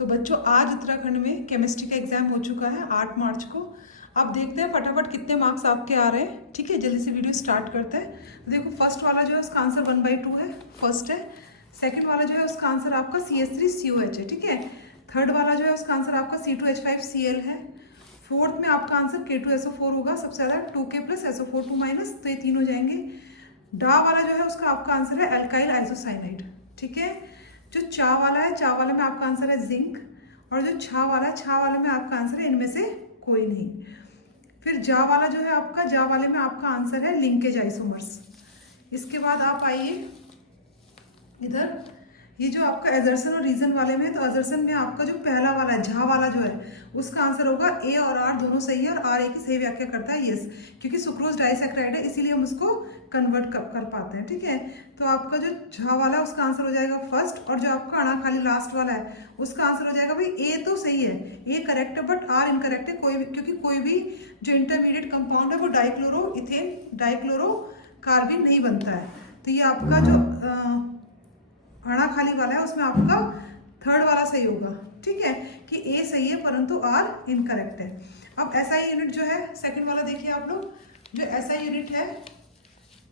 तो बच्चों आज उत्तराखंड में केमिस्ट्री का एग्जाम हो चुका है 8 मार्च को। अब देखते हैं फटाफट कितने मार्क्स आपके आ रहे हैं। ठीक है, जल्दी से वीडियो स्टार्ट करते हैं। तो देखो फर्स्ट वाला जो है उसका आंसर 1/2 है, फर्स्ट है। सेकंड वाला जो है उसका आंसर आपका CH3COH है। ठीक है, थर्ड वाला जो है उसका आंसर आपका C2H5Cl है। फोर्थ में आपका आंसर K2SO4 होगा, सबसे ज़्यादा 2K + SO4 2-, तो ये 3 हो जाएंगे। डा वाला जो है उसका आपका आंसर है अल्काइल आइसोसाइनाइड। ठीक है, जो चा वाला है, चा वाले में आपका आंसर है जिंक, और जो छा वाला है, छा वाले में आपका आंसर है इनमें से कोई नहीं। फिर जा वाला जो है आपका, जा वाले में आपका आंसर है लिंकेज आइसोमर्स। इसके बाद आप आइए इधर, ये जो आपका एजर्सन और रीजन वाले में, तो एजर्सन में आपका जो पहला वाला है, झा वाला जो है, उसका आंसर होगा ए और आर दोनों सही है, और आर ए की सही व्याख्या करता है यस, क्योंकि सुक्रोज डाइसैक्राइड है इसीलिए हम उसको कन्वर्ट कर पाते हैं। ठीक है, तो आपका जो झा वाला है उसका आंसर हो जाएगा फर्स्ट, और जो आपका अणा खाली लास्ट वाला है उसका आंसर हो जाएगा भाई ए तो सही है, ए करेक्ट है, बट आर इनकरेक्ट है। क्योंकि कोई भी जो इंटरमीडिएट कंपाउंड है वो डाइक्लोरो इथेन डाइक्लोरो कार्बिन नहीं बनता है। तो ये आपका जो अणा खाली वाला है उसमें आपका थर्ड वाला सही होगा। ठीक है, कि ए सही है परंतु आर इनकरेक्ट है। अब एसआई यूनिट जो है सेकंड वाला देखिए आप लोग, जो एसआई यूनिट है,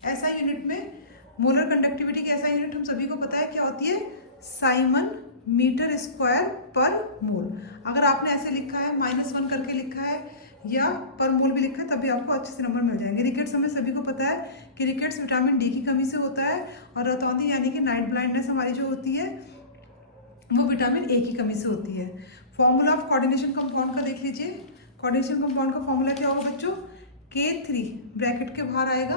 एसआई यूनिट में मोलर कंडक्टिविटी की एसआई यूनिट हम सभी को पता है क्या होती है, साइमन मीटर स्क्वायर पर मोल। अगर आपने ऐसे लिखा है -1 करके लिखा है या पर मोल भी लिखा है तब भी आपको अच्छे से नंबर मिल जाएंगे। रिकेट्स हमें सभी को पता है कि रिकेट्स विटामिन डी की कमी से होता है, और रतौंधी यानी कि नाइट ब्लाइंडनेस हमारी जो होती है वो विटामिन ए की कमी से होती है। फॉर्मूला ऑफ कोऑर्डिनेशन कंपाउंड का देख लीजिए। कोऑर्डिनेशन कंपाउंड का फॉर्मूला क्या होगा बच्चों, K3 ब्रैकेट के बाहर आएगा,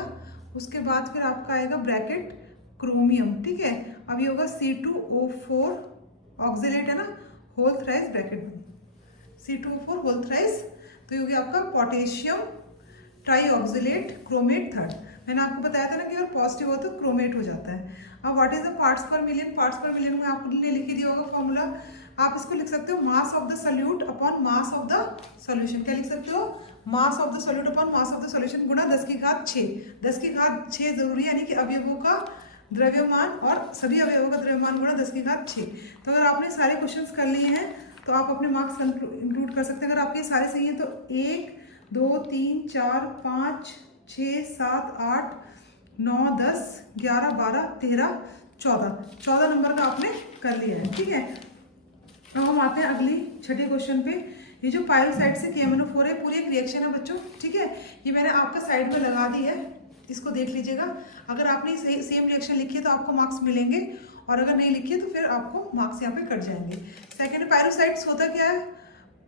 उसके बाद फिर आपका आएगा ब्रैकेट क्रोमियम। ठीक है, अब ये होगा C2O4 ऑक्सिलेट है ना, whole thrice bracket C2O4 whole thrice, तो ये हो गया आपका पोटेशियम ट्राईऑक्सिलेट क्रोमेट थर्ड। मैंने आपको बताया था ना कि अगर पॉजिटिव हो तो क्रोमेट हो जाता है। अब व्हाट इज द पार्ट्स पर मिलियन, पार्ट्स पर मिलियन में आपने लिख ही दिया होगा फॉर्मूला। आप इसको लिख सकते हो mass of the solute upon mass of the solution. क्या लिख सकते हो, mass of the solute upon mass of the solution गुणा 10⁶। 10⁶ जरूरी है, यानी कि अवयवों का द्रव्यमान और सभी अवयवों का द्रव्यमान गुणा 10⁶। तो अगर आपने सारे क्वेश्चंस कर लिए हैं तो आप अपने मार्क्स इंक्लूड कर सकते हैं। अगर आपके सारे सही हैं तो 1 2 3 4 5 6 7 8 9 10 11 12 13 14 नंबर का आपने कर लिया है। ठीक है, अब हम आते हैं अगली छठे क्वेश्चन पे। ये जो पायरोसाइड से KMnO4 है, पूरी एक रिएक्शन है बच्चों। ठीक है, ये मैंने आपका साइड में लगा दी है, इसको देख लीजिएगा। अगर आपने सेम रिएक्शन लिखी है तो आपको मार्क्स मिलेंगे, और अगर नहीं लिखी है तो फिर आपको मार्क्स यहाँ पे कट जाएंगे। सेकेंड, पायरोसाइड्स होता क्या है,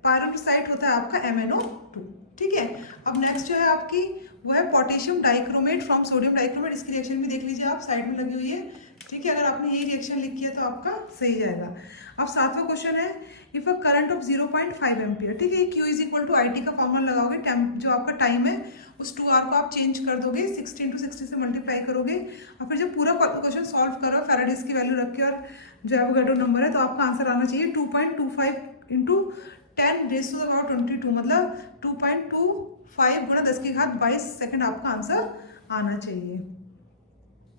पायरोसाइड होता है आपका MnO2। ठीक है, अब नेक्स्ट जो है आपकी वो है potassium dichromate from sodium dichromate. इसकी रिएक्शन भी देख लीजिए, आप साइड में लगी हुई है। ठीक है, अगर आपने यही रिएक्शन लिखी है तो आपका सही जाएगा। अब सातवां क्वेश्चन है, if a current of 0.5 ampere. ठीक है, Q = IT का फॉर्मूला लगाओगे, जो आपका टाइम है उस 2R को आप चेंज कर दोगे, 60 × 60 से मल्टीप्लाई करोगे, और फिर जब पूरा क्वेश्चन सॉल्व करो फैराडेज की वैल्यू रख के और जो एवोगाड्रो नंबर है, तो आपका आंसर आना चाहिए 2.25 × 10⁻22, मतलब 2.25 × 10⁻22 सेकेंड आपका आंसर आना चाहिए।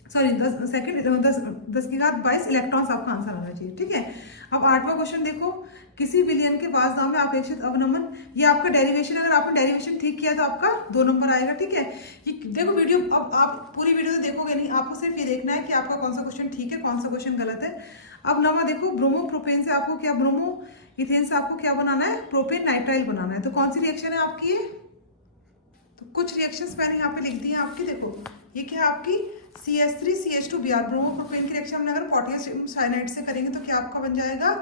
सॉरी 10⁻22 इलेक्ट्रॉन्स आपका आंसर आना चाहिए। ठीक है, अब आठवां क्वेश्चन देखो, किसी विलयन के वास्तव में अपेक्षित अवनमन, ये आपका डेरिवेशन, अगर आपने डेरिवेशन ठीक किया तो आपका 2 नंबर आएगा। ठीक है, ये देखो वीडियो, अब आप पूरी वीडियो तो देखोगे नहीं, आपको सिर्फ ये देखना है कि आपका कौन सा क्वेश्चन ठीक है, कौन सा क्वेश्चन गलत है। अब नमा देखो, ब्रोमो प्रोपेन से आपको क्या, ब्रोमो इथेन से आपको क्या बनाना है, प्रोपेन नाइट्राइल बनाना है। तो कौन सी रिएक्शन है आपकी ये, तो कुछ रिएक्शंस मैंने यहाँ पे लिख दी है आपकी। देखो ये क्या है आपकी CH3CH2Br, ब्रोमोप्रोपेन की रिएक्शन हमने अगर पोटेशियम साइनाइड से करेंगे तो क्या आपका बन जाएगा,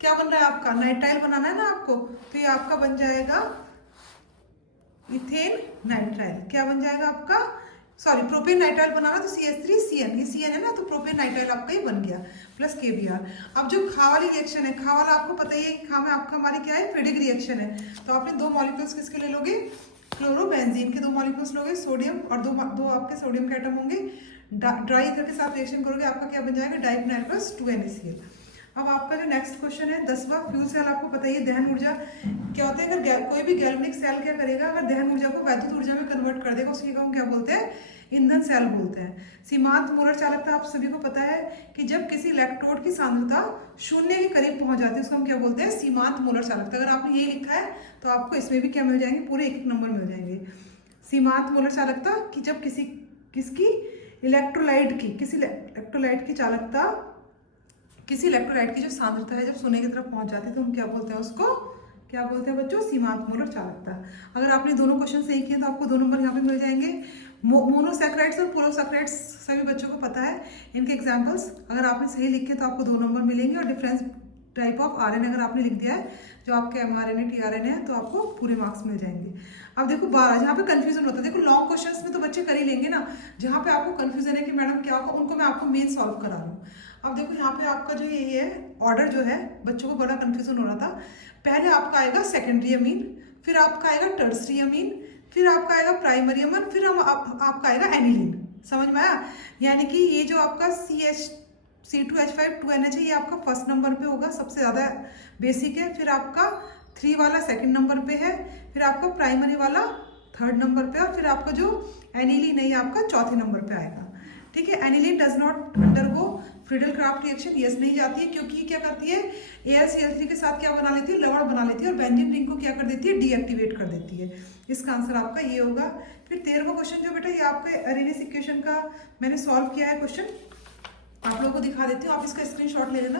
क्या बन रहा है आपका, नाइट्राइल बनाना है ना आपको, तो ये आपका बन जाएगा इथेन नाइट्राइल। क्या बन जाएगा आपका, सॉरी प्रोपेन नाइट्राइल बनाना, तो CH3CN, ये CN है ना, तो प्रोपेन नाइट्राइल आपका ही बन गया, प्लस KBr। अब जो खा वाली रिएक्शन है, खा वाला आपको पता ही है कि खा में आपका हमारी क्या है, फ्रिडिक रिएक्शन है। तो आपने 2 मॉलिक्यूल्स किसके ले लोगे, क्लोरोबेंजीन के 2 मॉलिक्यूल्स लोगे, सोडियम, और दो आपके सोडियम के एटम होंगे, ड्राई ईथर के साथ रिएक्शन करोगे, आपका क्या बन जाएगा, डाइफिनाइल + 2NaCl। अब आपका जो नेक्स्ट क्वेश्चन है 10वां, फ्यूल सेल आपको पता ही है, दहन ऊर्जा क्या होता है, अगर कोई भी गैल्वेनिक सेल क्या करेगा, अगर दहन ऊर्जा को वैद्युत ऊर्जा में कन्वर्ट कर देगा, उसकी हम क्या बोलते हैं, ईंधन सेल बोलते हैं। सीमांत मोलर चालकता आप सभी को पता है कि जब किसी इलेक्ट्रोड की सांद्रता शून्य के करीब पहुंच जाती है उसको हम क्या बोलते हैं, सीमांत मोलर चालकता। अगर आपने ये लिखा है तो आपको इसमें भी क्या मिल जाएंगे, पूरे एक एक नंबर मिल जाएंगे। सीमांत मोलर चालकता कि जब किसी इलेक्ट्रोलाइट की चालकता, किसी इलेक्ट्रोलाइट की जो सांद्रता है जब शून्य की तरफ पहुंच जाती है तो हम क्या बोलते हैं, उसको क्या बोलते हैं बच्चों, सीमांत मोलर चालकता। अगर आपने दोनों क्वेश्चन सही किए तो आपको 2 नंबर यहाँ पे मिल जाएंगे। मोनोसैकेराइड्स और पोलोसैकेराइड्स सभी बच्चों को पता है, इनके एग्जांपल्स अगर आपने सही लिखे तो आपको 2 नंबर मिलेंगे। और डिफरेंस टाइप ऑफ आरएनए अगर आपने लिख दिया है जो आपके एमआरएनए टीआरएनए है तो आपको पूरे मार्क्स मिल जाएंगे। अब देखो 12 जहाँ पे कंफ्यूजन होता है, देखो लॉन्ग क्वेश्चंस में तो बच्चे कर ही लेंगे ना, जहाँ पे आपको कंफ्यूजन है कि मैडम क्या होगा, उनको मैं आपको मेन सॉल्व करा रहा हूँ। अब देखो यहाँ पे आपका जो ये है ऑर्डर जो है, बच्चों को बड़ा कंफ्यूजन हो रहा था। पहले आपका आएगा सेकेंडरी अमीन, फिर आपका आएगा टर्सरी अमीन, फिर आपका आएगा प्राइमरी अमीन, फिर आपका आएगा एनिलीन। समझ में आया? यानी कि ये जो आपका C2H5 2NH है ये आपका फर्स्ट नंबर पे होगा, सबसे ज़्यादा बेसिक है। फिर आपका 3 वाला सेकंड नंबर पे है, फिर आपका प्राइमरी वाला थर्ड नंबर पे, और फिर आपका जो एनिलीन है ये आपका चौथे नंबर पे आएगा। ठीक है, aniline does not undergo Friedel craft reaction, yes नहीं जाती है, क्योंकि क्या करती है, AlCl3 के साथ क्या बना लेती है, लवण बना लेती है, और बेंजीन रिंग को क्या कर देती है, डीएक्टिवेट कर देती है। इसका आंसर आपका ये होगा। फिर 13वां क्वेश्चन जो बेटा ये आपके अरेनियस इक्वेशन का मैंने सॉल्व किया है क्वेश्चन, आप लोगों को दिखा देती हूँ, आप इसका स्क्रीनशॉट ले लेना।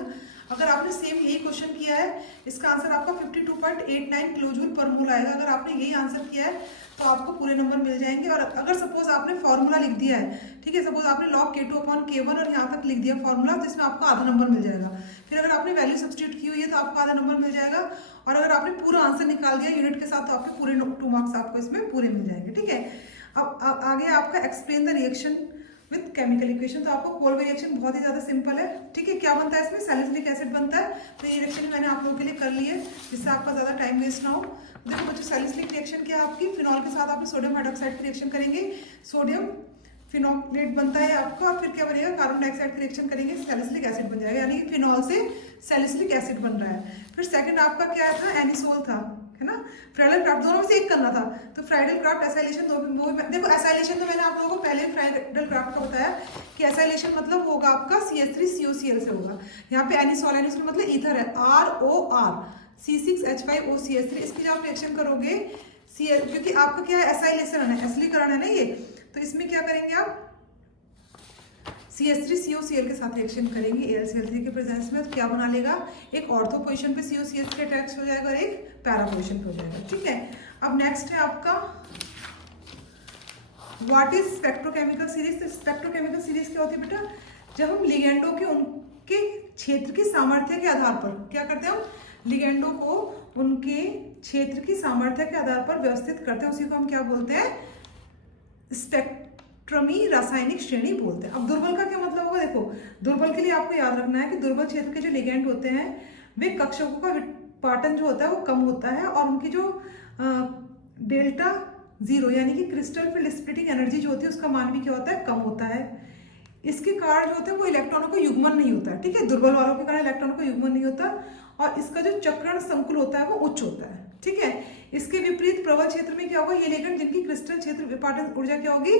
अगर आपने सेम यही क्वेश्चन किया है, इसका आंसर आपका 52.89 किलोजूल पर मोल आएगा। अगर आपने यही आंसर किया है तो आपको पूरे नंबर मिल जाएंगे। और अगर सपोज आपने फॉर्मूला लिख दिया है, ठीक है, सपोज आपने log K2/K1 और यहाँ तक लिख दिया फॉर्मूला, जिसमें आपको आधा नंबर मिल जाएगा। फिर अगर आपने वैल्यू सब्स्टिट्यूट की हुई है तो आपको आधा नंबर मिल जाएगा। और अगर आपने पूरा आंसर निकाल दिया यूनिट के साथ तो आपके पूरे 2 मार्क्स आपको इसमें पूरे मिल जाएंगे। ठीक है, अब आगे आपका explain the reaction with chemical equation. तो आपको कोलवे रिएक्शन बहुत ही ज्यादा सिंपल है। ठीक है, क्या बनता है इसमें, सैलिसिलिक एसिड बनता है। तो ये रिएक्शन मैंने आप लोगों के लिए कर ली है जिससे आपका ज्यादा टाइम वेस्ट ना हो। देखो बच्चों, सैलिसिलिक रिएक्शन क्या है आपकी, फिनॉल के साथ आप सोडियम हाइड्रोक्साइड की रिएक्शन करेंगे, सोडियम फिनोलेट बनता है आपका, और फिर क्या बनेगा, कार्बन डाइऑक्साइड की रिएक्शन करेंगे, सैलिसिलिक एसिड बन जाएगा, यानी कि फिनॉल से सैलिसिलिक एसिड बन रहा है। फिर सेकंड आपका क्या था, एनिसोल था, है ना। फ्राइडल क्राफ्ट दोनों में से एक करना था, तो फ्राइडल क्राफ्ट एसाइलेशन देखो एसाइलेशन तो मैंने आप लोगों को पहले फ्राइडल क्राफ्ट का बताया कि एसाइलेशन मतलब होगा आपका CH3COCl से होगा। यहाँ पे एनिसोल मतलब ईथर है, ROR C6H5OCH3। इसकी जब आप रिएक्शन करोगे क्योंकि आपका क्या है, एसाइलेशन है, एसिलीकरण है ना ये, तो इसमें क्या करेंगे आप CH3COCl के साथ रिएक्शन करेंगे AlCl3 के प्रेजेंस में, तो क्या बना लेगा, एक ऑर्थो पोजीशन पे COCH3 अटैच हो जाएगा और एक पैरा पोजीशन पे हो जाएगा। ठीक है, अब नेक्स्ट है आपका व्हाट इज स्पेक्ट्रोकेमिकल सीरीज। तो स्पेक्ट्रोकेमिकल सीरीज क्या होती है बेटा, जब हम लिगेंडो के उनके क्षेत्र की सामर्थ्य के आधार पर क्या करते हैं, हम लिगेंडो को उनके क्षेत्र की सामर्थ्य के आधार पर व्यवस्थित करते हैं, उसी को हम क्या बोलते हैं, स्पेक्ट्रमी रासायनिक श्रेणी बोलते हैं। अब दुर्बल का क्या मतलब होगा, देखो दुर्बल के लिए आपको याद रखना है कि दुर्बल क्षेत्र के जो लिगेंड होते हैं वे कक्षकों का विपाटन जो होता है वो कम होता है, और उनकी जो डेल्टा 0 यानी कि क्रिस्टल फील्ड स्प्लिटिंग एनर्जी जो होती है उसका मान भी क्या होता है, कम होता है। इसके कारण जो होते हैं वो इलेक्ट्रॉनों को युग्मन नहीं होता है। ठीक है, दुर्बल वालों के कारण इलेक्ट्रॉनों को युग्मन नहीं होता, और इसका जो चक्रण संकुल होता है वो उच्च होता है। ठीक है, इसके विपरीत प्रबल क्षेत्र में क्या होगा, ये लिगेंड जिनकी क्रिस्टल क्षेत्र विपाटन ऊर्जा क्या होगी,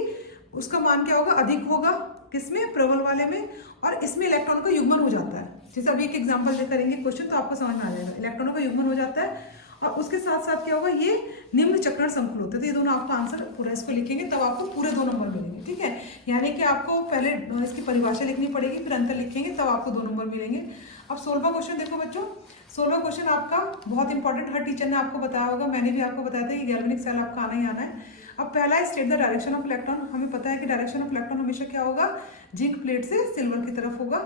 उसका मान क्या होगा, अधिक होगा, किसमें, प्रबल वाले में, और इसमें इलेक्ट्रॉन का युग्मन हो जाता है। जैसे अभी एक एग्जांपल करेंगे क्वेश्चन तो आपको समझ में आ जाएगा, इलेक्ट्रॉनों का युग्मन हो जाता है, और उसके साथ साथ क्या होगा, ये निम्न चक्रण संकुल होते हैं। तो ये दोनों आपका आंसर पूरा इसको लिखेंगे तब आपको पूरे 2 नंबर मिलेंगे। ठीक है, यानी कि आपको पहले इसकी परिभाषा लिखनी पड़ेगी, फिर अंतर लिखेंगे तब आपको 2 नंबर मिलेंगे। अब 16वां क्वेश्चन देखो बच्चों, 16वां क्वेश्चन आपका बहुत इंपॉर्टेंट, हर टीचर ने आपको बताया होगा, मैंने भी आपको बताया था कि गैल्वेनिक सेल आपका आना ही आना है। अब पहला है state the direction of electron. हमें पता है कि डायरेक्शन ऑफ इलेक्ट्रॉन हमेशा क्या होगा, जिंक प्लेट से सिल्वर की तरफ होगा,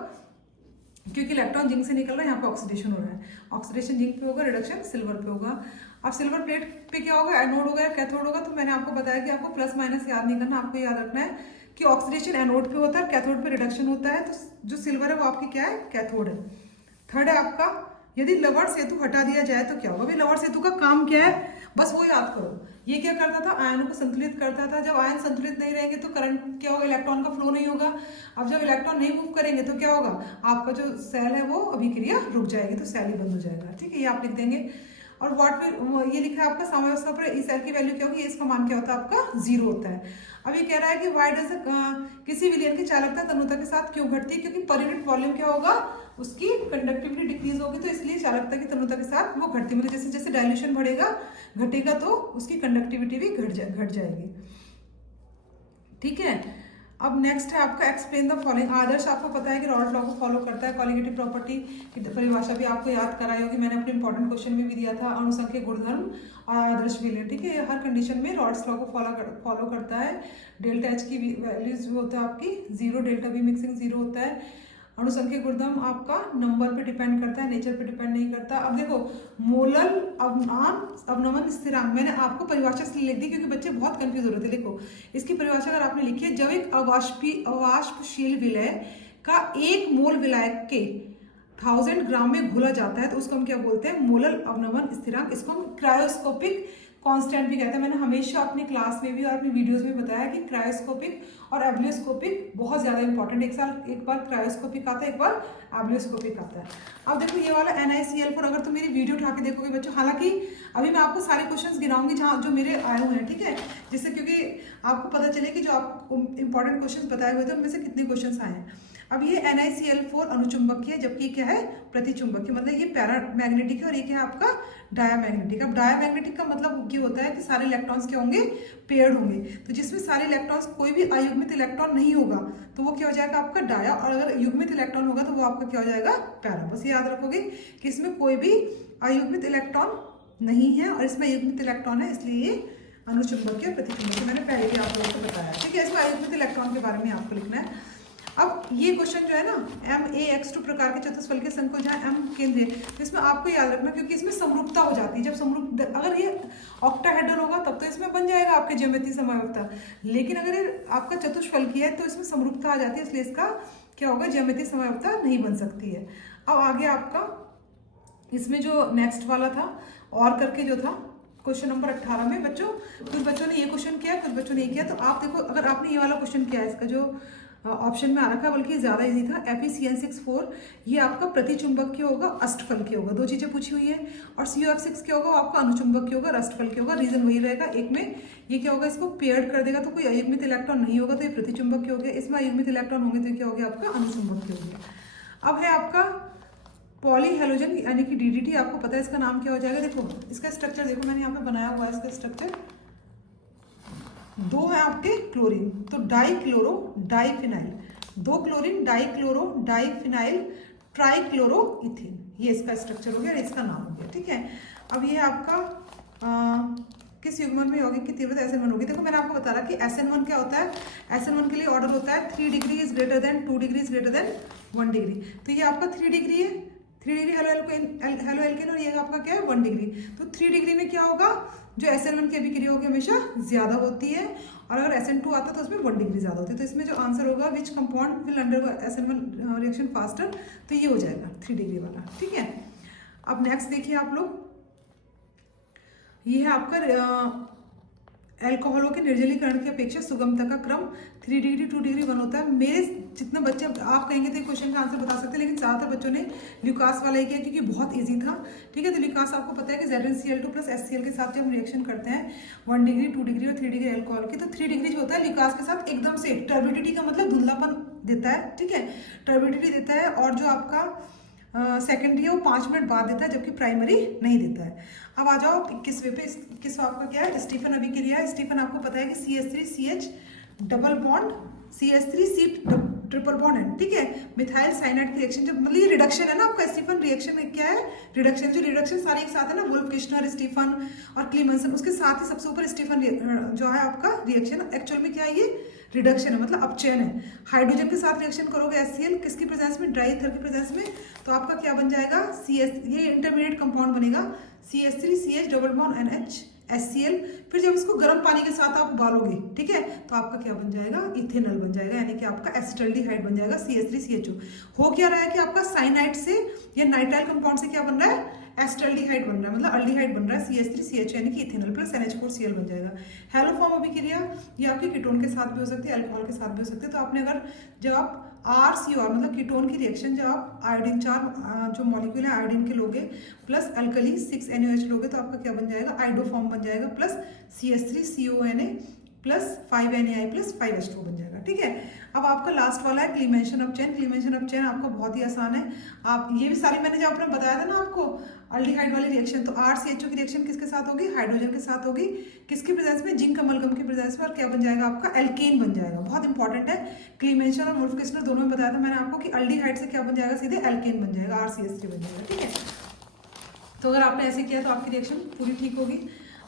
क्योंकि इलेक्ट्रॉन जिंक से निकल रहा है, यहाँ पे ऑक्सीडेशन हो रहा है, ऑक्सीडेशन जिंक पे होगा, रिडक्शन सिल्वर पे होगा। अब सिल्वर प्लेट पे क्या होगा, एनोड होगा या कैथोड होगा। तो मैंने आपको बताया कि आपको प्लस माइनस याद नहीं करना, आपको याद रखना है कि ऑक्सीडेशन एनोड पे होता है, कैथोड पे रिडक्शन होता है, तो जो सिल्वर है वो आपकी क्या है, कैथोड है। थर्ड है आपका, यदि लवण सेतु हटा दिया जाए तो क्या होगा। भाई लवण सेतु का काम क्या है, बस वो याद करो, ये क्या करता था, आयनों को संतुलित करता था। जब आयन संतुलित नहीं रहेंगे तो करंट क्या होगा, इलेक्ट्रॉन का फ्लो नहीं होगा। अब जब इलेक्ट्रॉन नहीं मूव करेंगे तो क्या होगा, आपका जो सेल है वो अभिक्रिया रुक जाएगी, तो सेल ही बंद हो जाएगा। ठीक है, ये आप लिख देंगे। और व्हाट विल, ये लिखा है आपका साम्यावस्था पर इस एल की वैल्यू क्या होगी, इसका मान क्या होता है आपका 0 होता है। अब ये कह रहा है कि वाई डज किसी विलयन की चालकता तन्यता के साथ क्यों घटती है, क्योंकि पर यूनिट वॉल्यूम क्या होगा, उसकी कंडक्टिविटी डिक्रीज होगी, तो इसलिए चालकता की तन्यता के साथ वो घटती, मतलब जैसे जैसे डायल्यूशन बढ़ेगा घटेगा तो उसकी कंडक्टिविटी भी घट जाएगी। ठीक है, अब नेक्स्ट है आपका एक्सप्लेन द फॉलोइंग। आदर्श आपको पता है कि रॉल्ट लॉ को फॉलो करता है। कॉलिगेटिव प्रॉपर्टी की परिभाषा भी आपको याद कराई होगी, मैंने अपने इंपॉर्टेंट क्वेश्चन में भी दिया था, अणुसंख्यक गुणधर्म और आदर्श विलयन। ठीक है, हर कंडीशन में रॉल्ट्स लॉ को फॉलो करता है। डेल्टा एच की वैल्यूज होता है आपकी 0, डेल्टा बी मिक्सिंग 0 होता है। अणुसंख्यक गुणधर्म आपका नंबर पे डिपेंड करता है, नेचर पे डिपेंड नहीं करता। अब देखो मोलल अवनमन स्थिरांक मैंने आपको परिभाषा से लिख दी क्योंकि बच्चे बहुत कंफ्यूज हो रहे थे। देखो इसकी परिभाषा अगर आपने लिखी है, जब एक अवाष्पशील विलय का 1 मोल विलायक के 1000 ग्राम में घुला जाता है तो उसको हम क्या बोलते हैं, मोलल अवनमन स्थिरांक। इसको हम क्रायोस्कोपिक कांस्टेंट भी कहते हैं। मैंने हमेशा अपनी क्लास में भी और अपनी वीडियोस में बताया कि क्रायोस्कोपिक और एब्लियोस्कोपिक बहुत ज़्यादा इंपॉर्टेंट। एक बार क्रायोस्कोपिक आता है, एक बार एब्लियोस्कोपिक आता है। अब देखो ये वाला NiCl4 अगर तुम मेरी वीडियो उठा के देखोगे बच्चों, हालांकि अभी मैं आपको सारे क्वेश्चंस गिनाऊंगी जहाँ जो मेरे आए हुए हैं, ठीक है, जिससे क्योंकि आपको पता चले कि जो आपको इंपॉर्टेंट क्वेश्चन बताए हुए थे उनमें से कितने क्वेश्चन आए हैं। अब ये NiCl4 अनुचुंबकीय है, जबकि क्या है प्रतिचुंबकीय, मतलब ये पैरामैग्नेटिक है और ये क्या है आपका डायामैग्नेटिक। अब डायामैग्नेटिक का मतलब ये होता है कि सारे इलेक्ट्रॉन्स क्या होंगे, पेयर्ड होंगे। तो जिसमें सारे इलेक्ट्रॉन्स, कोई भी अयुग्मित इलेक्ट्रॉन नहीं होगा तो वो क्या हो जाएगा आपका डाया, और अगर युग्मित इलेक्ट्रॉन होगा तो वो आपका क्या हो जाएगा पैरा। बस याद रखोगे कि इसमें कोई भी अयुग्मित इलेक्ट्रॉन नहीं है और इसमें युग्मित इलेक्ट्रॉन है, इसलिए ये अनुचुंबकीय प्रतिचुंबकीय मैंने पहले भी आप लोगों को बताया। ठीक है, इसमें अयुग्मित इलेक्ट्रॉन के बारे में आपको लिखना है। अब ये क्वेश्चन जो है ना, MaX2 प्रकार के चतुष्फलकीय संघ जहाँ M केंद्र है, तो इसमें आपको याद रखना क्योंकि इसमें समरूपता हो जाती है। जब समरूप, अगर ये ऑक्टाहेड्रल होगा तब तो इसमें बन जाएगा आपके ज्यामितीय समरूपता, लेकिन अगर ये आपका चतुष्फलकीय है तो इसमें समरूपता आ जाती है, इसलिए इसका क्या होगा, ज्यामितीय समरूपता नहीं बन सकती है। अब आगे आपका इसमें जो नेक्स्ट वाला था और करके जो था क्वेश्चन नंबर 18 में बच्चों, कुछ बच्चों ने ये क्वेश्चन किया, कुछ बच्चों ने ये किया। तो आप देखो अगर आपने ये वाला क्वेश्चन किया है, इसका जो ऑप्शन में आ रखा है बल्कि ज़्यादा इजी था, FeCN64 ये आपका प्रतिचुंबकीय होगा, अष्टफलकीय होगा। 2 चीज़ें पूछी हुई है। और CuF6 क्या होगा, आपका अनुचुंबकीय होगा, अष्टफलकीय होगा। रीजन वही रहेगा, एक में ये क्या होगा, इसको पेयर्ड कर देगा तो कोई अयुग्मित इलेक्ट्रॉन नहीं होगा तो ये प्रतिचुंबकीय हो गया, इसमें अयुग्मित इलेक्ट्रॉन होंगे तो क्या हो गया आपका अनुचुंबकीय हो गया। अब है आपका पॉलीहेलोजन यानी कि DDT, आपको पता है इसका नाम क्या हो जाएगा। देखो इसका स्ट्रक्चर देखो, मैंने यहाँ पे बनाया हुआ है इसका स्ट्रक्चर। 2 है आपके क्लोरीन, तो dichloro diphenyl, 2 chlorine dichloro diphenyl trichloro ethane, ये इसका स्ट्रक्चर हो गया और इसका नाम हो गया। ठीक है, अब ये आपका किस युग्मन में यौगिक की तीव्रता SN1 होगी। देखो मैंने आपको बता रहा कि SN1 क्या होता है, SN1 के लिए ऑर्डर होता है 3 degree is greater than 2 degree is greater than 1 degree. तो ये आपका 3 डिग्री है, 3 डिग्री हेलो एल्केन, और ये आपका क्या है 1 डिग्री। तो 3 डिग्री में क्या होगा, जो SN1 की अभिक्रिया होगी हमेशा ज्यादा होती है, और अगर SN2 आता है तो उसमें 1 डिग्री ज्यादा होती है। तो इसमें जो आंसर होगा which compound will undergo SN1 reaction faster, तो ये हो जाएगा 3 डिग्री वाला। ठीक है, अब नेक्स्ट देखिए आप लोग, ये है आपका एल्कोहलों के निर्जलीकरण की अपेक्षा सुगमता का क्रम 3 डिग्री 2 डिग्री 1 होता है। मेरे जितने बच्चे, आप कहेंगे तो क्वेश्चन का आंसर बता सकते हैं, लेकिन ज़्यादातर बच्चों ने ल्यूकास वाला ही किया क्योंकि बहुत इजी था। ठीक है, तो ल्यूकास आपको पता है कि ZnCl2 प्लस HCl के साथ जब हम रिएक्शन करते हैं 1 डिग्री 2 डिग्री और 3 डिग्री एल्कोहल की, तो 3 डिग्री जो होता है ल्यूकास के साथ एकदम से टर्बिडिटी का मतलब धुंधलापन देता है। ठीक है, टर्बिडिटी देता है, और जो आपका सेकेंडरी है वो 5 मिनट बाद देता है, जबकि प्राइमरी नहीं देता है। अब आ जाओ 21वें पे। 21वां आपका क्या है, स्टीफन अभिक्रिया है। स्टीफन आपको पता है कि CH3CH double bond CH3C triple bond है। ठीक है, मिथाइल साइनाइड की रिएक्शन, जब मतलब ये रिडक्शन है ना आपका, स्टीफन रिएक्शन में क्या है, रिडक्शन। जो रिडक्शन सारे एक साथ है ना, वुल्फ किश्नर, स्टीफन और क्लीमंसन, उसके साथ ही सबसे ऊपर स्टीफन जो है आपका रिएक्शन, एक्चुअल में क्या है ये रिडक्शन है, मतलब अपचयन है। हाइड्रोजन के साथ रिएक्शन करोगे HCl किसकी प्रेजेंस में, ड्राई ईथर की प्रेजेंस में, तो आपका क्या बन जाएगा ये इंटरमीडिएट कंपाउंड बनेगा CH3CH double bond NH HCl। फिर जब इसको गर्म पानी के साथ आप उबालोगे, ठीक है, तो आपका क्या बन जाएगा, इथेनॉल बन जाएगा, यानी कि आपका एसिटाल्डिहाइड बन जाएगा CH3CHO। हो क्या रहा है कि आपका साइनाइड से या नाइट्राइल कंपाउंड से क्या बन रहा है, एसिटाल्डिहाइड बन रहा है, मतलब अल्डिहाइड बन रहा है CH3CH, यानी कि इथेनॉल प्लस NH4Cl बन जाएगा। हैलोफॉर्म अभिक्रिया ये आपके कीटोन के साथ भी हो सकती है, अल्कोहल के साथ भी हो सकती है। तो आपने अगर जब आप RCOR मतलब कीटोन की रिएक्शन जब आप आयोडीन 4 जो मॉलिक्यूल है आयोडीन के लोगे प्लस अल्कली 6NaOH लोगे तो आपका क्या बन जाएगा, आइडो फॉर्म बन जाएगा plus CH3CONA plus 5NaI plus 5H2 बन जाएगा। ठीक है, अब आपका लास्ट वाला है क्लीमेशन ऑफ चेन। क्लीमेशन ऑफ चेन आपका बहुत ही आसान है, आप ये भी सारी मैंने जो आपने बताया था ना आपको अल्डिहाइड वाली रिएक्शन, तो RCHO की रिएक्शन किसके साथ होगी, हाइड्रोजन के साथ होगी, किसकी प्रेजेंस में, जिंक अमलगम की प्रेजेंस में, और क्या बन जाएगा आपका, एल्केन बन जाएगा। बहुत इंपॉर्टेंट है, क्लीमेशन और मोडिफिकेशन दोनों में बताया था मैंने आपको कि अल्डिहाइड से क्या बन जाएगा, सीधे एल्केन बन जाएगा, RCH3 बन जाएगा। ठीक है, तो अगर आपने ऐसे किया तो आपकी रिएक्शन पूरी ठीक होगी।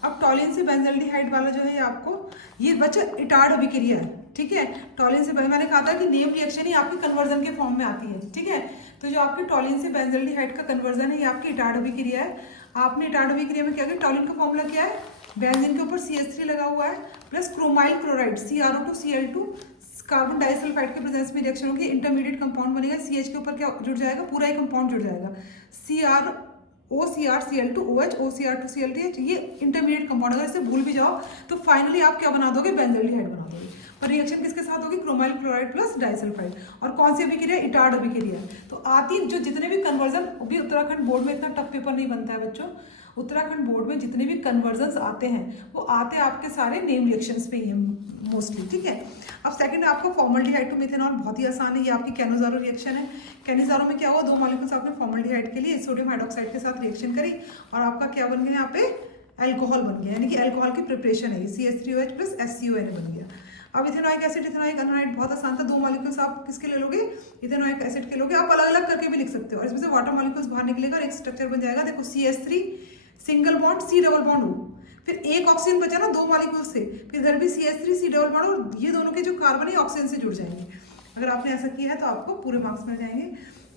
अब टॉलिन से बेंजल्डिहाइड वाला जो है ये आपको, ये बच्चा इटार्ड अभिक्रिया है। ठीक है, टॉलिन से मैंने कहा था कि नेम रिएक्शन ही आपकी कन्वर्जन के फॉर्म में आती है। ठीक है, तो जो आपकी टॉलिन से बेंजल्डिहाइड का कन्वर्जन है ये आपकी इटार्ड अभिक्रिया है। आपने इटार्ड अभिक्रिया में क्या किया, टॉलिन का फॉर्मूला क्या है, बेंजीन के ऊपर CH3 लगा हुआ है plus chromyl chloride CrO2Cl2 carbon disulphide के प्रेजेंस में रिएक्शन होगी, इंटरमीडिएट कंपाउंड बनेगा, CH के ऊपर क्या जुड़ जाएगा, पूरा ही कंपाउंड जुड़ जाएगा, OCrCl2OH OCr2Cl3H, ये इंटरमीडिएट कंपाउंड। अगर इसे भूल भी जाओ तो फाइनली आप क्या बना दोगे, बेंजल्डिहाइड बना दोगे। पर रिएक्शन किसके साथ होगी, क्रोमाइल क्लोराइड प्लस डाइसल्फाइड। और कौन सी अभिक्रिया, इटार्ड अभिक्रिया। तो आती जो जितने भी कन्वर्जन, भी उत्तराखंड बोर्ड में इतना टफ पेपर नहीं बनता है बच्चों, उत्तराखंड बोर्ड में जितने भी कन्वर्जन्स आते हैं वो आते हैं आपके सारे नेम रिएक्शंस पे ही हैं मोस्टली। ठीक है, अब सेकंड आपको फॉर्मल्डिहाइड टू मिथेनॉल, बहुत ही आसान है, ये आपकी कैनोजारो रिएक्शन है। कैनोजारो में क्या हुआ, 2 मॉलिक्यूल्स आपने फॉर्मल्डिहाइड के लिए सोडियम हाइड्रोक्साइड के साथ रिएक्शन करी और आपका क्या बन गया, यहाँ पे एल्कोहल बन गया, यानी कि एल्कोहल की प्रिपरेशन है, CH3OH प्लस SCONA बन गया। अब इथेनोइक एसिड, इथेनोइक एनोनाइड बहुत आसान था, 2 मॉलिक्यूल्स आप किसके ले लोगे, इथेनोइक एसिड के लोगे। आप अलग अलग करके भी लिख सकते हो, इसमें से वाटर मॉलिक्यूल्स बाहर निकलेगा और एक स्ट्रक्चर बन जाएगा, देखो CH3 single bond C double bond O, फिर एक ऑक्सीजन बचा ना 2 मॉलिक्यूल से, फिर इधर भी CH3 C डबल बॉन्ड, और ये दोनों के जो कार्बन है ऑक्सीजन से जुड़ जाएंगे। अगर आपने ऐसा किया है तो आपको पूरे मार्क्स मिल जाएंगे।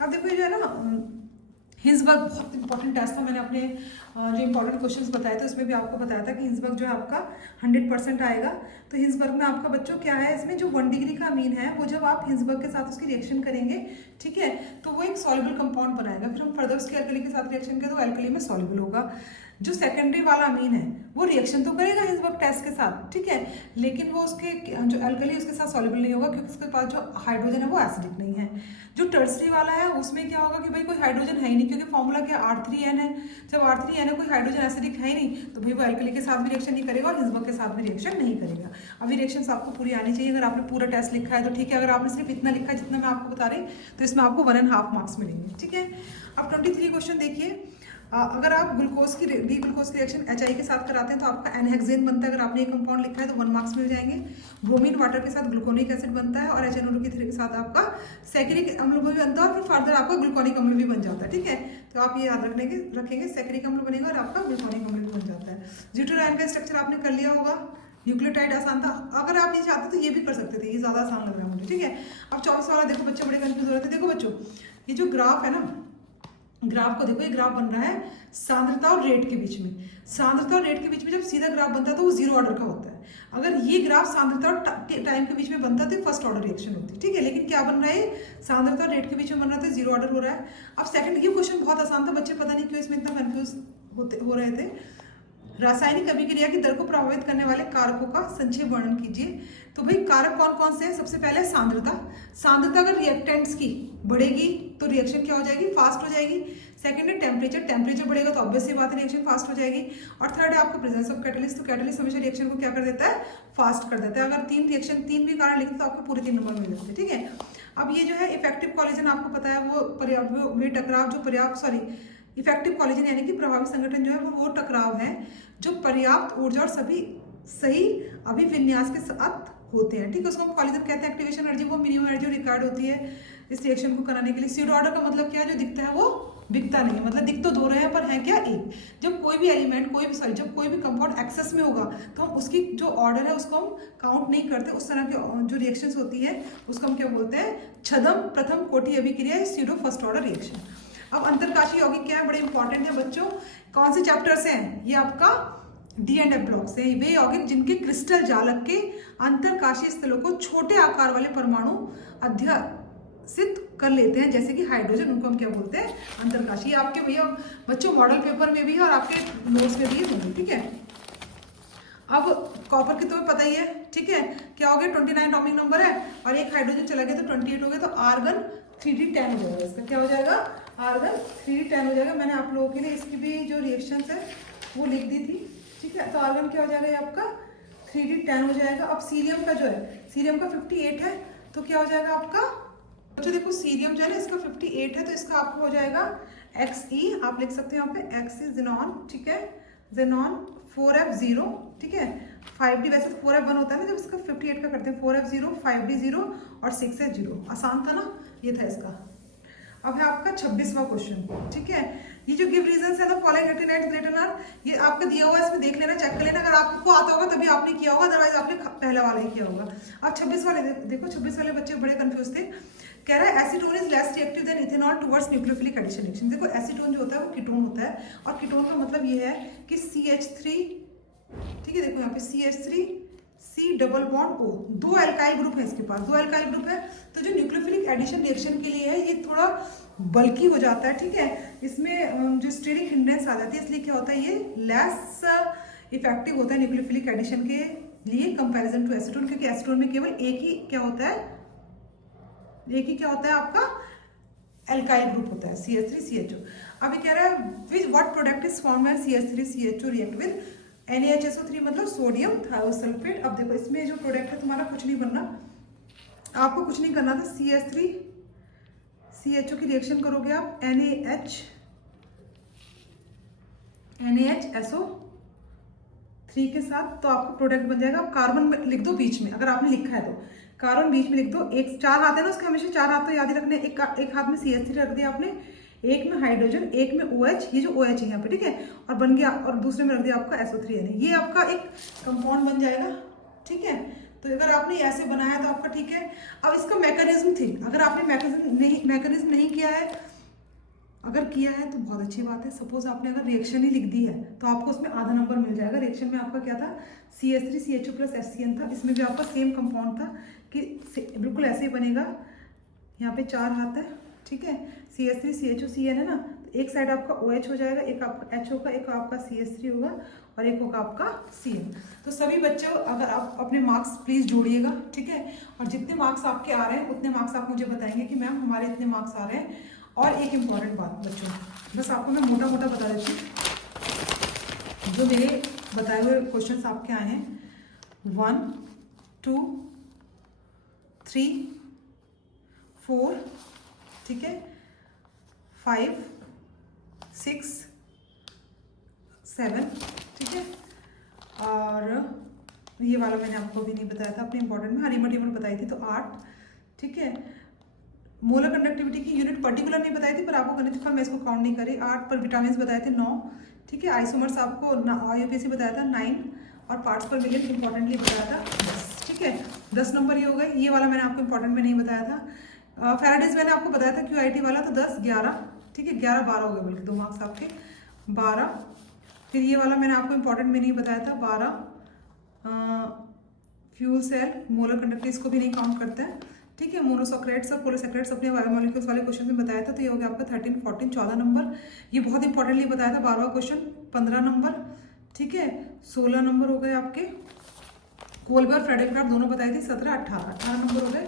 अब देखो ये जो है ना हिंसबर्ग, बहुत इंपॉर्टेंट टेस्ट था, मैंने अपने जो इंपॉर्टेंट क्वेश्चंस बताए थे उसमें भी आपको बताया था कि हिंसबर्ग जो है आपका 100% आएगा। तो हिंसबर्ग में आपका बच्चों क्या है, इसमें जो 1 डिग्री का अमीन है वो जब आप हिंसबर्ग के साथ उसकी रिएक्शन करेंगे, ठीक है, तो वो एक सॉल्युबल कंपाउंड बनाएगा। फिर हम फर्दर उसके एल्कली के साथ रिएक्शन करें तो एल्कली में सॉल्युबल होगा। जो सेकेंडरी वाला अमीन है वो रिएक्शन तो करेगा हिंसबर्ग टेस्ट के साथ, ठीक है, लेकिन वो उसके जो एल्कली उसके साथ सॉल्युबल नहीं होगा क्योंकि उसके पास जो हाइड्रोजन है वो एसिडिक नहीं है। जो टर्सरी वाला है उसमें क्या होगा कि भाई कोई हाइड्रोजन है ही नहीं, क्योंकि फॉर्मूला क्या R3N है। जब R3N है, कोई हाइड्रोजन एसिडिक है ही नहीं, तो भाई वो एल्कली के साथ भी रिएक्शन नहीं करेगा और हिंसबर्ग के साथ भी रिएक्शन नहीं करेगा। अभी रिएक्शंस आपको पूरी आनी चाहिए। अगर आपने पूरा टेस्ट लिखा है तो ठीक है, अगर आपने सिर्फ इतना लिखा है जितना मैं आपको बता रही तो इसमें आपको 1.5 मार्क्स मिलेंगे, ठीक है। अब 23 क्वेश्चन देखिए। अगर आप ग्लूकोज की डी ग्लूकोज की रिएक्शन HI के साथ कराते हैं तो आपका एनहेक्सेन बनता है। अगर आपने एक कंपाउंड लिखा है तो 1 मार्क्स मिल जाएंगे। ब्रोमीन वाटर के साथ ग्लूकोनिक एसिड बनता है और HNO2 के साथ आपका सैकरिक अम्ल भी बनता है और फिर फर्दर आपका ग्लूकोनिक अम्ल भी बन जाता है, ठीक है। तो आप ये याद रखेंगे सैकरिक अम्ल बनेगा और आपका ग्लूकोनिक अम्ल भी बन जाता है। ज़्यूटोराइन का स्ट्रक्चर आपने कर लिया होगा। न्यूक्लियोटाइड आसान था, अगर आप ये चाहते तो ये भी कर सकते थे, ये ज़्यादा आसान लग रहा है मुझे, ठीक है। अब 24 वाला देखो, बच्चे बड़े कंफ्यूज हो रहे थे। देखो बच्चों, ये जो ग्राफ है ना, ग्राफ को देखो, ये ग्राफ बन रहा है सांद्रता और रेट के बीच में। सांद्रता और रेट के बीच में जब सीधा ग्राफ बनता है तो वो 0 ऑर्डर का होता है। अगर ये ग्राफ सांद्रता और टाइम के बीच में बनता है तो फर्स्ट ऑर्डर रिएक्शन होती है, ठीक है। लेकिन क्या बन रहा है, सांद्रता और रेट के बीच में बन रहा था, 0 ऑर्डर हो रहा है। अब सेकंड, ये क्वेश्चन बहुत आसान था, बच्चे पता नहीं क्यों इसमें इतना कंफ्यूज हो रहे थे। रासायनिक अभिक्रिया की दर को प्रभावित करने वाले कारकों का संक्षेप वर्णन कीजिए। तो भाई कारक कौन कौन से हैं? सबसे पहले सांद्रता। सांद्रता अगर रिएक्टेंट्स की बढ़ेगी तो रिएक्शन क्या हो जाएगी, फास्ट हो जाएगी। सेकंड है टेम्परेचर, टेम्परेचर बढ़ेगा तो ऑब्वियस सी बात है रिएक्शन फास्ट हो जाएगी। और थर्ड है आपका प्रेजेंस ऑफ कैटलिस्ट, तो कैटलिस्ट हमेशा रिएक्शन को क्या कर देता है, फास्ट कर देता है। अगर 3 रिएक्शन 3 भी कारण लिखते तो आपको पूरे 3 नंबर मिल जाते हैं, ठीक है। अब ये जो है इफेक्टिव कॉलिजन, आपको पता है वो टकराव जो पर्याप्त इफेक्टिव कॉलिजन यानी कि प्रभावी संगठन जो है वो टकराव है जो पर्याप्त ऊर्जा और सभी सही अभिविन्यास के साथ होते हैं, ठीक है। उसको हम कॉलिजन कहते हैं। एक्टिवेशन एनर्जी वो मिनिमम एनर्जी रिक्वायर्ड होती है इस रिएक्शन को कराने के लिए। सीरो ऑर्डर का मतलब क्या है, जो दिखता है वो बिकता नहीं है, मतलब दिख तो 2 रहे हैं पर है क्या, एक। जब कोई भी एलिमेंट जब कोई भी कंपाउंड एक्सेस में होगा तो हम उसकी जो ऑर्डर है उसको हम काउंट नहीं करते। उस तरह की जो रिएक्शंस होती है उसको हम क्या बोलते हैं, छदम प्रथम कोटि अभिक्रिया, सीरो फर्स्ट ऑर्डर रिएक्शन। अब अंतरकाशी यौगिक क्या है, बड़े इंपॉर्टेंट है बच्चों। कौन से चैप्टर से हैं, ये आपका डी एंड एफ ब्लॉक से। वे यौगिक जिनके क्रिस्टल जालक के अंतरकाशी स्थलों को छोटे आकार वाले परमाणु अध्यासित कर लेते हैं, जैसे कि हाइड्रोजन, उनको हम क्या बोलते हैं, अंतरकाशी। ये आपके भैया बच्चों मॉडल पेपर में भी है और आपके नोट्स में भी होंगे, ठीक है। अब कॉपर की तुम्हें पता ही है, ठीक है, क्या हो गया 29 एटॉमिक नंबर है और एक हाइड्रोजन चला गया तो 28 हो गया, तो आर्गन 3d10 हो जाएगा। इसका क्या हो जाएगा, आर्गन 3d10 हो जाएगा। मैंने आप लोगों के लिए इसकी भी जो रिएक्शंस है वो लिख दी थी, ठीक है। तो आर्गन क्या हो जाएगा, ये आपका 3d10 हो जाएगा। अब सीरियम का जो है, सीरियम का 58 है तो क्या हो जाएगा आपका, तो देखो सीरियम जो है ना इसका 58 है तो इसका आपको हो जाएगा Xe, आप लिख सकते हैं यहाँ पे Xe ज़ेनॉन, ठीक है, ज़ेनॉन 4f0, ठीक है, 5d, वैसे तो 4f1 होता है ना जब इसका 58 का करते हैं, 4f0, 5d0 और 6s0, आसान था ना, ये था इसका। अब है आपका 26वां क्वेश्चन, ठीक है। ये जो गिव रीजंस है ना फॉलोइंग रेटिनाइट्स ग्रेटर आर, ये आपका दिया हुआ है, इसमें देख लेना, चेक कर लेना, अगर आपको आता होगा तभी आपने किया होगा, अदरवाइज आपने पहला वाला ही किया होगा। अब 26 वाले देखो, 26 वाले बच्चे बड़े कंफ्यूज थे, कह रहा है acetone is less reactive than ethanol towards nucleophilic addition reaction. देखो एसीटोन जो होता है वो कीटोन होता है और कीटोन का मतलब ये है कि CH3, ठीक है, देखो यहाँ पे CH3 C double bond O, दो एल्काइल ग्रुप है इसके पास, दो एल्काइल ग्रुप है, तो जो न्यूक्लियोफिलिक एडिशन रिएक्शन के लिए है ये थोड़ा बल्कि हो जाता है, ठीक है, इसमें जो स्टेरिक हिंड्रेंस आ जाती है, इसलिए क्या होता है ये लेस इफेक्टिव होता है न्यूक्लियोफिलिक एडिशन के लिए कंपैरिजन टू एसीटोन, क्योंकि एसीटोन में केवल एक ही क्या होता है, एक ही क्या होता है आपका एल्काइल ग्रुप होता है CH3CHO। अब ये कह रहा है विच what product is form when CH3CHO react with NaHSO3 मतलब सोडियम थायोसल्फेट। अब देखो इसमें जो प्रोडक्ट है तुम्हारा कुछ नहीं बनना, आपको कुछ नहीं करना था, CH3CHO की रिएक्शन करोगे आप NaHSO3 के साथ तो आपको प्रोडक्ट बन जाएगा। आप कार्बन लिख दो बीच में, अगर आपने लिखा है तो कार्बन बीच में लिख दो, एक 4 हाथ है ना उसके, हमेशा 4 हाथ तो याद ही रखने, एक हाथ में CH3 रख दिया आपने, एक में हाइड्रोजन, एक में OH, ये जो OH है यहाँ पे, ठीक है, और बन गया, और दूसरे में रख दिया आपका SO3 यानी ये आपका एक कंपाउंड बन जाएगा, ठीक है। तो अगर आपने ऐसे बनाया तो आपका ठीक है। अब इसका मैकेनिज्म थी, अगर आपने मैकेनिज्म नहीं किया है, अगर किया है तो बहुत अच्छी बात है। सपोज आपने अगर रिएक्शन ही लिख दी है तो आपको उसमें आधा नंबर मिल जाएगा। रिएक्शन में आपका क्या था, CH3CHO प्लस HCN था, इसमें भी आपका सेम कंपाउंड था कि बिल्कुल ऐसे ही बनेगा। यहाँ पे 4 हाथ है, ठीक है, CH3CHO CN है ना, तो एक साइड आपका OH हो जाएगा, एक आपका H होगा, एक आपका CH3 होगा और एक होगा आपका CN। तो सभी बच्चों अगर आप अपने मार्क्स प्लीज़ जोड़िएगा, ठीक है, और जितने मार्क्स आपके आ रहे हैं उतने मार्क्स आप मुझे बताएंगे कि मैम हमारे इतने मार्क्स आ रहे हैं। और एक इम्पॉर्टेंट बात बच्चों, बस आपको मैं मोटा मोटा बता देती हूँ, जो मेरे बताए हुए क्वेश्चंस आपके आए हैं 1 2 3 4, ठीक है, 5 6 7, ठीक है, और ये वाला मैंने आपको भी नहीं बताया था अपने इंपॉर्टेंट में, हरी टेबल बताई थी तो 8, ठीक है। मोलर कंडक्टिविटी की यूनिट पर्टिकुलर नहीं बताई थी पर आपको गणित का मैं इसको काउंट नहीं करी। 8 पर विटामिन बताए थे 9, ठीक है। आइसोमर्स आपको IUPAC बताया था 9 और पार्ट्स पर मिलियन इंपॉर्टेंटली बताया था 10, ठीक है। 10 नंबर ये हो गए। ये वाला मैंने आपको इंपॉर्टेंट में नहीं बताया था। फैराडेज मैंने आपको बताया था QIT वाला, तो 10 11, ठीक है, 11 12 हो गए, बल्कि 2 मार्क्स आपके 12। फिर ये वाला मैंने आपको इंपॉर्टेंट में नहीं बताया था 12 फ्यूल सेल मोलर कंडक्टिविटी, इसको भी नहीं काउंट करते हैं, ठीक है। मोनोसैकराइड्स और पॉलीसैकराइड्स अपने बायोमोलिक्यूल्स वाले क्वेश्चन में बताया था, तो ये हो गया आपका 13 14 14 नंबर। ये बहुत इंपॉर्टेंटली बताया था 12वां क्वेश्चन 15 नंबर, ठीक है। 16 नंबर हो गए आपके। कोलबे और फ्रेडेक्राफ्ट दोनों बताई थी 17 18 नंबर हो गए,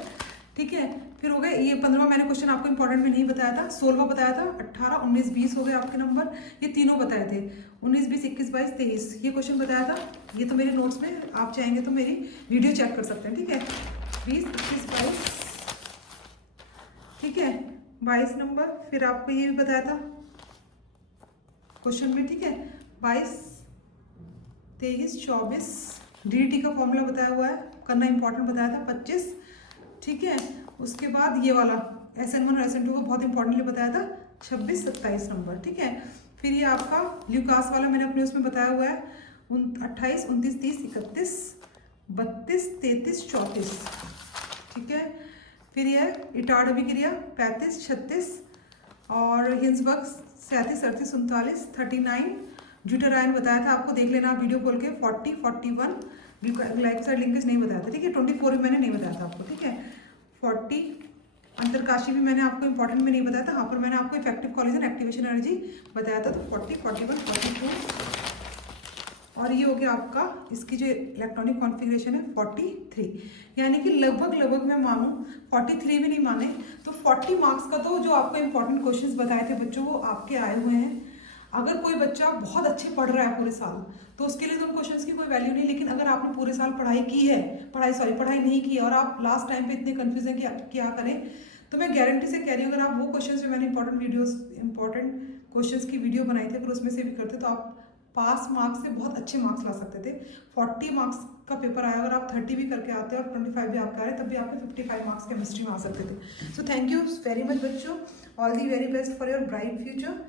ठीक है। फिर हो गए ये 15वां मैंने क्वेश्चन आपको इंपॉर्टेंट में नहीं बताया था, 16वां बताया था 18 19 20 हो गए आपके नंबर। ये तीनों बताए थे 19 20 21 22 23, ये क्वेश्चन बताया था। ये तो मेरे नोट्स में आप चाहेंगे तो मेरी वीडियो चेक कर सकते हैं, ठीक है। 20 21 22, ठीक है, 22 नंबर। फिर आपको ये भी बताया था क्वेश्चन में, ठीक है, 22 23 24 DDT का फॉर्मूला बताया हुआ है, करना इंपॉर्टेंट बताया था 25, ठीक है। उसके बाद ये वाला SN1 और SN2 को बहुत इंपॉर्टेंटली बताया था 26 27 नंबर, ठीक है। फिर ये आपका ल्यूकास वाला मैंने अपने उसमें बताया हुआ है 28 29 30 31 32 33 34, ठीक है। फिर ये इटार्ड अभिक्रिया 35 36 और हिंसबर्ग 37 38 39 39। ज्यूटेरायन बताया था आपको, देख लेना आप वीडियो खोल के 40 41। ग्लाइकोसाइड लिंकेज नहीं बताया था, ठीक है। 24 मैंने नहीं बताया था आपको, ठीक है। 40 अंतरकाशी भी मैंने आपको इंपॉर्टेंट में नहीं बताया था, यहाँ पर मैंने आपको इफेक्टिव कोलिजन एक्टिवेशन एनर्जी बताया था, तो 40 41 42 और ये हो गया आपका इसकी जो इलेक्ट्रॉनिक कॉन्फ़िगरेशन है 43, यानी कि लगभग मैं मानूं 43 भी नहीं माने तो 40 मार्क्स का तो जो आपको इंपॉर्टेंट क्वेश्चंस बताए थे बच्चों वो आपके आए हुए हैं। अगर कोई बच्चा बहुत अच्छे पढ़ रहा है पूरे साल तो उसके लिए तो उन क्वेश्चंस की कोई वैल्यू नहीं, लेकिन अगर आपने पूरे साल पढ़ाई की है, पढ़ाई नहीं की है और आप लास्ट टाइम पे इतने कंफ्यूज हैं कि क्या करें, तो मैं गारंटी से कह रही हूँ अगर आप वो क्वेश्चंस जो मैंने इंपॉर्टेंट क्वेश्चंस की वीडियो बनाई थी अगर उसमें से भी करते तो आप पास मार्क्स से बहुत अच्छे मार्क्स ला सकते थे। 40 मार्क्स का पेपर आया, अगर आप 30 भी करके आते और 25 भी आपका आए तब भी आपके 55 मार्क्स केमिस्ट्री में आ सकते थे। So thank you very much बच्चों, all the very best for your bright future.